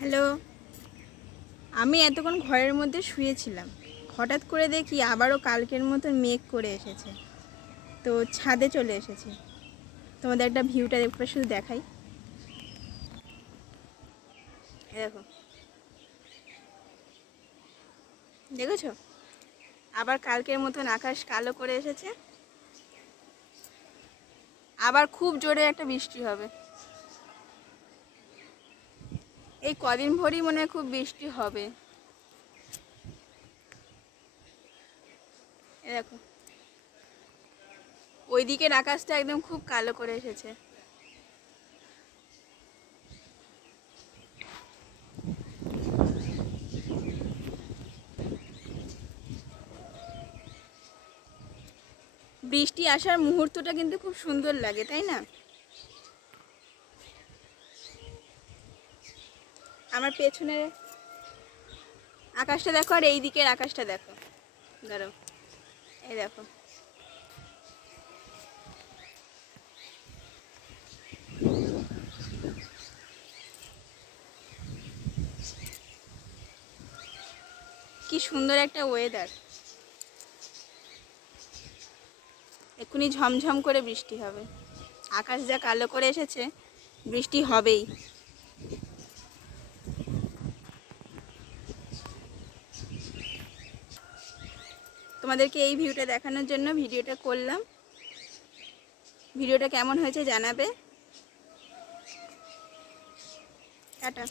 Hello. আমি এতক্ষণ ঘরের মধ্যে শুয়েছিলাম, হঠাৎ করে দেখি আবারও কালকের মতন মেঘ করে এসেছে। তো ছাদে চলে এসেছি, তোমাদের একটা ভিউটা একবার শুধু দেখাই। দেখো, দেখেছো? আবার কালকের মতন আকাশ কালো করে এসেছে, আবার খুব জোরে একটা বৃষ্টি হবে। এই কদিন ভরই মনে হয় খুব বৃষ্টি হবে। দেখো, ওই দিকের আকাশটা একদম খুব কালো করে এসেছে। বৃষ্টি আসার মুহূর্তটা কিন্তু খুব সুন্দর লাগে, তাই না? আমার পেছনের আকাশটা দেখো আর এই দিকের আকাশটা দেখো। ধরো, এই দেখো, কি সুন্দর একটা ওয়েদার। এক্ষুনি ঝমঝম করে বৃষ্টি হবে। আকাশ যা কালো করে এসেছে, বৃষ্টি হবেই। তোমাদেরকে এই ভিউটা দেখানোর জন্য ভিডিওটা করলাম। ভিডিওটা কেমন হয়েছে জানাবে। টাটা।